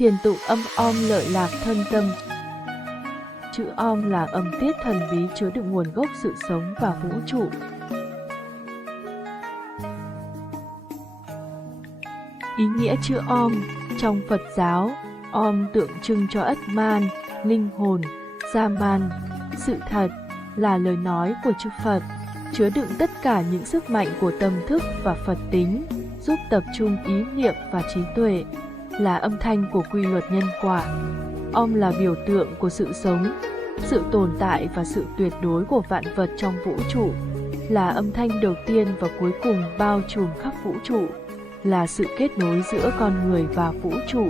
Thiền tụng âm om lợi lạc thân tâm. Chữ om là âm tiết thần bí chứa đựng nguồn gốc sự sống và vũ trụ. Ý nghĩa chữ om trong Phật giáo, om tượng trưng cho Atman, linh hồn, Brahman, sự thật, là lời nói của chư Phật, chứa đựng tất cả những sức mạnh của tâm thức và Phật tính, giúp tập trung ý niệm và trí tuệ, là âm thanh của quy luật nhân quả. Om là biểu tượng của sự sống, sự tồn tại và sự tuyệt đối của vạn vật trong vũ trụ, là âm thanh đầu tiên và cuối cùng bao trùm khắp vũ trụ, là sự kết nối giữa con người và vũ trụ.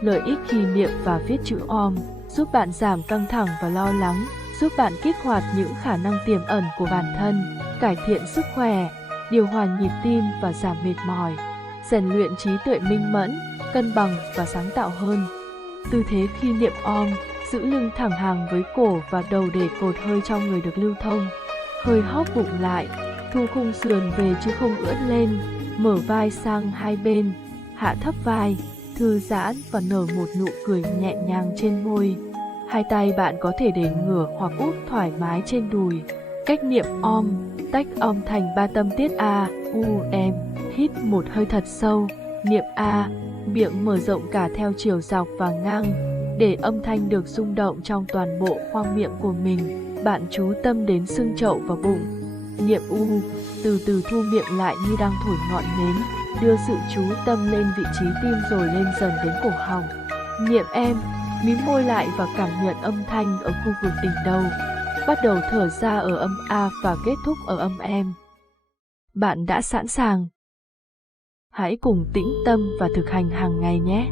Lợi ích khi niệm và viết chữ om giúp bạn giảm căng thẳng và lo lắng, giúp bạn kích hoạt những khả năng tiềm ẩn của bản thân, cải thiện sức khỏe, điều hòa nhịp tim và giảm mệt mỏi, rèn luyện trí tuệ minh mẫn, cân bằng và sáng tạo hơn. Tư thế khi niệm om, giữ lưng thẳng hàng với cổ và đầu để cột hơi trong người được lưu thông. Hơi hóp bụng lại, thu khung sườn về chứ không ưỡn lên, mở vai sang hai bên, hạ thấp vai, thư giãn và nở một nụ cười nhẹ nhàng trên môi. Hai tay bạn có thể để ngửa hoặc úp thoải mái trên đùi. Cách niệm om, tách om thành 3 tâm tiết A, U, M. Hít một hơi thật sâu, niệm A, miệng mở rộng cả theo chiều dọc và ngang, để âm thanh được rung động trong toàn bộ khoang miệng của mình. Bạn chú tâm đến xương chậu và bụng. Niệm U, từ từ thu miệng lại như đang thổi ngọn nến, đưa sự chú tâm lên vị trí tim rồi lên dần đến cổ họng. Niệm M, mím môi lại và cảm nhận âm thanh ở khu vực đỉnh đầu. Bắt đầu thở ra ở âm A và kết thúc ở âm M. Bạn đã sẵn sàng. Hãy cùng tĩnh tâm và thực hành hàng ngày nhé.